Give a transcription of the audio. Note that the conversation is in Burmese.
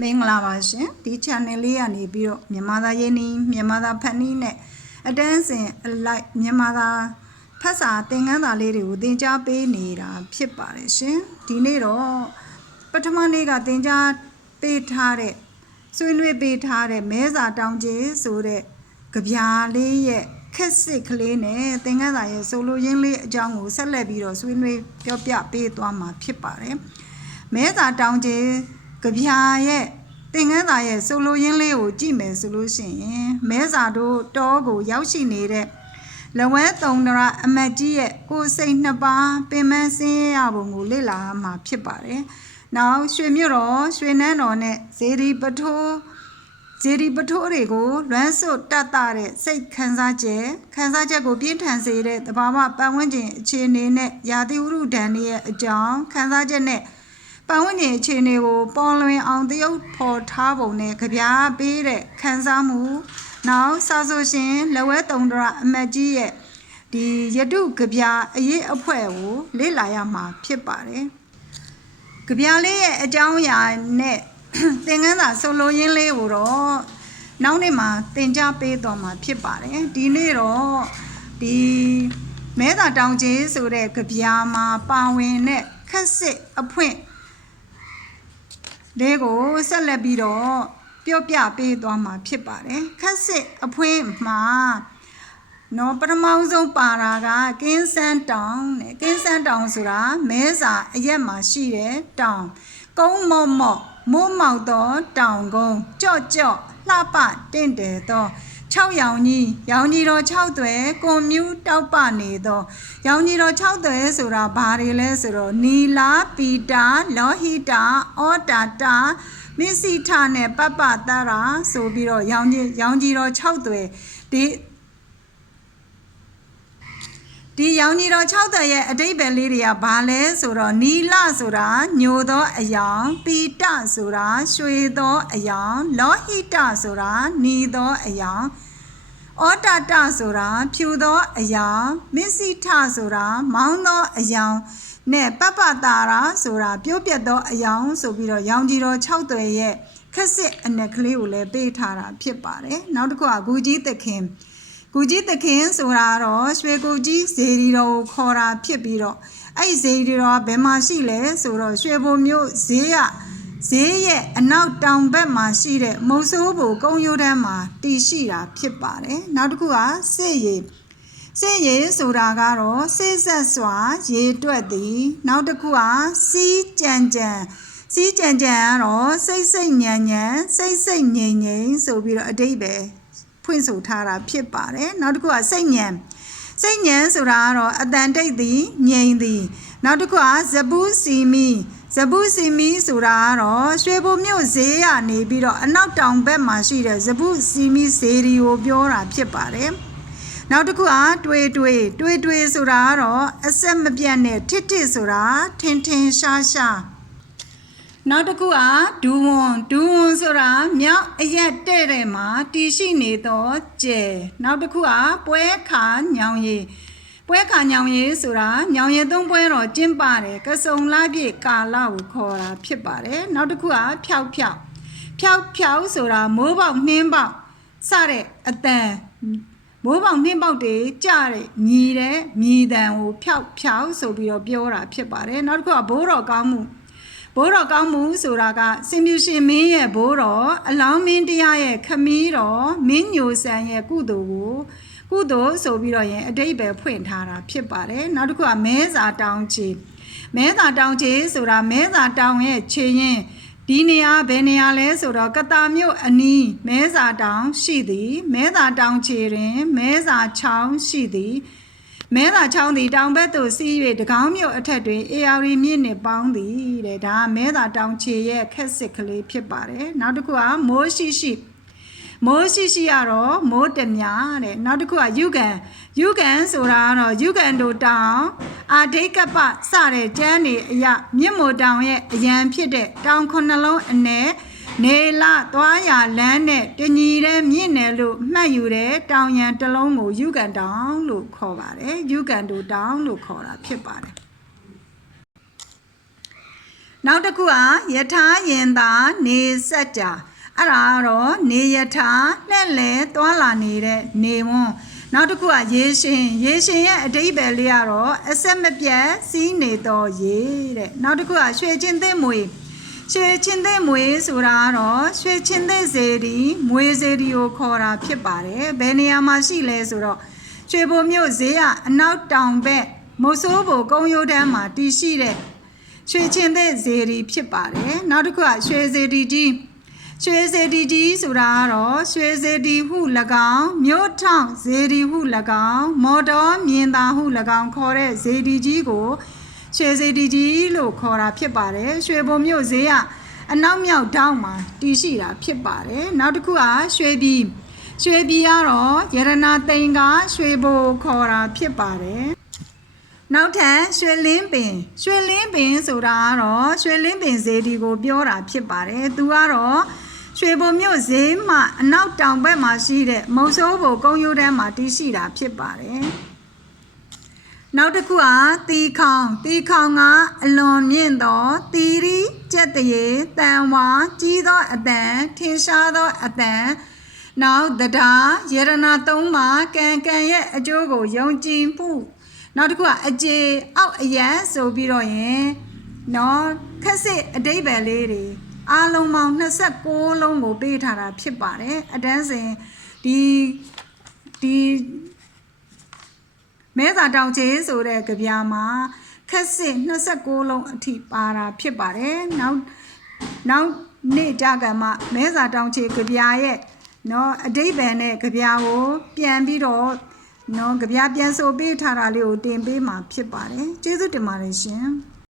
မင်္ဂလာပါရှင်ဒီ channel လေးကနေပြီးတော့မြန်မာသားရင်းနှီးမြန်မာသားဖတ်နည်းနဲ့အတန်းစင်အလိုက်မြန်မာသားဖတ်စာသင်ခန်းစာလေးတွေကိုသင်ကြားပေးနေတာဖြစ်ပါတယ်ရှင်ဒီနေ့တော့ပထမနေ့ကသင်ကြားပေးထားတဲ့ဆွေးနွေးပေးထားတဲ့မဲစာတောင်ကျေဆိုတဲ့ကြပြာလေးရဲ့ခက်စစ်ကလေးနဲ့သင်ခန်းစာရဲ့ဆိုလိုရင်းလေးအကြောင်းကိုဆက်လက်ပြီးတော့ဆွေးနွေးပြောပြပေးသွားမှာဖြစ်ပါတယ်မဲစာတောင်ကျေ ကြပြာရဲ့သင်ခန်းစာရဲ့ဆိုလိုရင်းလေးကိုကြည့်မယ်ဆိုလို့ရှိရင်မဲစာတို့တောကိုရောက်ရှိနေတဲ့လဝဲတုံဒရာအမတ်ကြီးရဲ့ကိုယ်စိတ်နှစ်ပါးပင်မစင်းရပုံကိုလေ့လာမှာဖြစ်ပါတယ်။နောက်ရွှေမြို့တော်ရွှေနန်းတော်နဲ့ဇေဒီပထိုးဇေဒီပထိုးတွေကိုလွမ်းစွတ်တတ်တာတဲ့စိတ်ခံစားချက်ခံစားချက်ကိုပြင်းထန်စေတဲ့တဘာဝပတ်ဝန်းကျင်အခြေအနေနဲ့ယာတိဥရုဒဏ်ရဲ့အကြောင်းခံစားချက်နဲ့ ပတ်ဝန်းကျင်အခြေအနေကိုပေါ်လွင်အောင်တရုပ်ဖော်ထားပုံနဲ့ကြပြားပေးတဲ့ခံစားမှုနောက်စာဆိုရှင်လဝဲတုံဒရာအမတ်ကြီးရဲ့ဒီယတုကဗျာအရေးအဖွဲ့ကိုလေ့လာရမှာဖြစ်ပါတယ်။ကဗျာလေးရဲ့အကြောင်းအရာနဲ့သင်ခန်းစာဆိုလိုရင်းလေးကိုတော့နောက်နေ့မှာသင်ကြားပေးတော်မှာဖြစ်ပါတယ်။ဒီနေ့တော့ဒီမဲသာတောင်ကြီးဆိုတဲ့ကဗျာမှာပါဝင်တဲ့ခက်စစ်အဖွင့် လေးကိုဆက်လက်ပြီးတော့ပြောပြပေးသွားမှာဖြစ်ပါတယ်ခက်စစ်အဖွင့်မှာနော်ပထမဆုံးပါတာကကင်းစန်းတောင်နဲ့ကင်းစန်းတောင်ဆိုတာမဲစာအရက်မှာရှိတဲ့တောင်ကုန်းမော့မော့မိုးမောက်သောတောင်ကုန်းကြော့ကြော့လှပတင့်တယ်သော 6ရောင်ကြီးရောင်ကြီးတော်6သွဲကွန်မြူတောက်ပနေသောရောင်ကြီးတော်6သွဲဆိုတာဘာတွေလဲဆိုတော့နီလာပီတာလောဟီတာအော်တာတာမစ္စိထနဲ့ပပတရာဆိုပြီးတော့ရောင်ကြီးရောင်ကြီးတော်6သွဲဒီ ဒီရောင်ကြီးတော်6သက်ရဲ့အတိတ်ပဲလေးတွေကဘာလဲဆိုတော့နီလဆိုတာညိုသောအယောင်ပီတဆိုတာရွှေသောအယောင်လောဟိတဆိုတာနီသောအယောင်ဩတတဆိုတာဖြူသောအယောင်မစ္စိထဆိုတာမောင်းသောအယောင်နဲ့ပပတာရာဆိုတာပြုတ်ပြတ်သောအယောင်ဆိုပြီးတော့ရောင်ကြီးတော်6သွယ်ရဲ့ခက်စစ်အနက်ကလေးကိုလည်းပေးထားတာဖြစ်ပါတယ်နောက်တစ်ခုကဂူကြီးသခင် ဂူကြီးသခင်ဆိုတာတော့ရွှေဂူကြီးဇေဒီတော်ကိုခေါ်တာဖြစ်ပြီးတော့အဲ့ဒီဇေဒီတော်ကဘယ်မှာရှိလဲဆိုတော့ရွှေဘုံမြို့ဈေးရဈေးရဲ့အနောက်တောင်ဘက်မှာရှိတဲ့မုတ်ဆိုးဘူကုန်းရိုးတန်းမှာတည်ရှိတာဖြစ်ပါတယ်နောက်တစ်ခုကစစ်ရည်စစ်ရည်ဆိုတာကတော့စစ်ဆက်စွာ ရေတွက်သည်နောက်တစ်ခုကစီးကြံကြံစီးကြံကြံကတော့စိတ်စိတ်ညံညံစိတ်စိတ်ငြိမ်ငြိမ်ဆိုပြီးတော့အတိတ်ပဲ ဖွင့်ဆိုထားတာဖြစ်ပါတယ်နောက်တစ်ခုကစိတ်ညံစိတ်ညံဆိုတာကတော့အတန်တိတ်သည်ငြိမ်သည်နောက်တစ်ခုကဇပူးစီမီဇပူးစီမီဆိုတာကတော့ရွှေဘုံမြို့ဈေးရနေပြီးတော့အနောက်တောင်ဘက်မှာရှိတဲ့ဇပူးစီမီဈေးရီကိုပြောတာဖြစ်ပါတယ်နောက်တစ်ခုကတွေးတွေးတွေးတွေးဆိုတာကတော့အဆက်မပြတ်နဲ့ထစ်ထစ်ဆိုတာထင်ထင်ရှားရှား နောက်တစ်ခုကဒူးဝွန်ဒူးဝွန်ဆိုတာမြောက်အရက်တဲ့တဲ့မှာတည်ရှိနေသောကျဲနောက်တစ်ခုကပွဲခါညောင်ရည်ပွဲခါညောင်ရည်ဆိုတာညောင်ရည်သုံးပွဲတော်ကျင်းပါတယ်ကစုံလာပြည့်ကာလကိုခေါ်တာဖြစ်ပါတယ်နောက်တစ်ခုကဖြောက်ဖြောက်ဖြောက်ဖြောက်ဆိုတာမိုးပေါက်နှင်းပေါက်စတဲ့အတန်မိုးပေါက်နှင်းပေါက်တွေကြတဲ့ညီတဲ့မြည်တံကိုဖြောက်ဖြောက်ဆိုပြီးတော့ပြောတာဖြစ်ပါတယ်နောက်တစ်ခုကဘိုးတော်ကောင်းမှု ဘိုးတော်ကောင်းမှုဆိုတာကစင်မြူရှင်မင်းရဲ့ဘိုးတော်အလောင်းမင်းတရားရဲ့ခမီးတော်မင်းညိုဆန်ရဲ့ကုသိုလ်ကိုကုသိုလ်ဆိုပြီးတော့ရင်အတိတ်ပဲဖွင့်ထားတာဖြစ်ပါတယ်နောက်တစ်ခုကမဲစာတောင်းချေမဲစာတောင်းချေဆိုတာမဲစာတောင်းရဲ့ခြေရင်ဒီနေရာဘယ်နေရာလဲဆိုတော့ကတာမြို့အနီးမဲစာတောင်ရှိသည်မဲစာတောင်ခြေတွင်မဲစာချောင်းရှိသည် မဲသာချောင်းသည်တောင်ဘက်သို့စီး၍တကောင်းမြို့အထက်တွင်အေယာရီမြစ်နှင့်ပေါင်းသည်တဲ့ဒါကမဲသာတောင်ခြေရဲ့ခက်စစ်ကလေးဖြစ်ပါတယ်နောက်တစ်ခုကမိုးရှိရှိမိုးရှိရှိကတော့မိုးတမြတဲ့နောက်တစ်ခုကယူကန်ယူကန်ဆိုတာကတော့ယူကန်တို့တောင်အာဒိတ်ကပစတဲ့ကျမ်းနေအရမြင့်မိုတောင်ရဲ့အရန်ဖြစ်တဲ့တောင်ခုနှလုံးအ내 နေလသွားရလမ်းနဲ့တညီတဲ့မြင့်နယ်လို့မှတ်ယူတဲ့တောင်ရန်တစ်လုံးကိုယူကန်တောင်လို့ခေါ်ပါတယ်ယူကန်တို့တောင်လို့ခေါ်တာဖြစ်ပါတယ်နောက်တစ်ခုကယထာယင်သာနေစัจ जा အဲ့ဒါကတော့နေယထာလှည့်လဲသွားလာနေတဲ့နေဝန်းနောက်တစ်ခုကရေရှင်ရေရှင်ရဲ့အတိပ္ပယ်လေးကတော့အဆက်မပြတ်စီးနေတော့ရေတဲ့နောက်တစ်ခုကရွှေချင်းသိမွေ ရွှေချင်းသိမွေဆိုတာကတော့ရွှေချင်းသိစေဒီမွေစေဒီကိုခေါ်တာဖြစ်ပါတယ်ဘယ်နေရာမှာရှိလဲဆိုတော့ရွှေဘုံမြို့ဈေးကအနောက်တောင်ဘက်မုတ်ဆိုးဘုံကုန်းရိုးတန်းမှာတည်ရှိတဲ့ရွှေချင်းတဲ့ဇေဒီဖြစ်ပါတယ်နောက်တစ်ခုကရွှေဇေဒီကြီးရွှေဇေဒီကြီးဆိုတာကတော့ရွှေဇေဒီဟု၎င်းမြို့ထောင်ဇေဒီဟု၎င်းမော်တော်မြင်သာဟု၎င်းခေါ်တဲ့ဇေဒီကြီးကို ရွှေဇေဒီကြီးလို့ခေါ်တာဖြစ်ပါတယ်ရွှေဘုံမြို့ဈေးကအနောက်မြောက်တောင်းမှာတည်ရှိတာဖြစ်ပါတယ်နောက်တစ်ခုကရွှေပြည်ရွှေပြည်ကတော့ယရနာသိန်ကရွှေဘိုခေါ်တာဖြစ်ပါတယ်နောက်ထပ်ရွှေလင်းပင်ရွှေလင်းပင်ဆိုတာကတော့ရွှေလင်းပင်ဈေးဒီကိုပြောတာဖြစ်ပါတယ်သူကတော့ရွှေဘုံမြို့ဈေးမှာအနောက်တောင်ဘက်မှာရှိတဲ့မုံစိုးဘုံကုန်းရိုးတန်းမှာတည်ရှိတာဖြစ်ပါတယ် နောက်တစ်ခုကတီခေါင်တီခေါင်ကအလွန်မြင့်သောတီရီကြက်တရေတန်ဝါကြီးသောအတန်ထင်ရှားသောအတန်နောက်တရားယေရနာသုံးပါကံကံရဲ့အကျိုးကိုယုံကြည်မှုနောက်တစ်ခုကအကျေအောက်အရန်ဆိုပြီးတော့ရင်နော်ခက်စစ်အတိတ်ပဲလေးတွေအားလုံးပေါင်း26လုံးကိုပေးထားတာဖြစ်ပါတယ်အတန်းစဉ်ဒီဒီ မဲသာတောင်ချေဆိုတဲ့ကြပြာမှာခက်စစ်26လုံးအထိပါတာဖြစ်ပါတယ်နောက်နောက်နေ့ကြကမှမဲသာတောင်ချေကြပြာရဲ့နော်အတိတ်ပဲနဲ့ကြပြာကိုပြန်ပြီးတော့နော်ကြပြပြန်ဆိုပေးထားတာလေးကိုတင်ပေးမှာဖြစ်ပါတယ်ကျေးဇူးတင်ပါတယ်ရှင်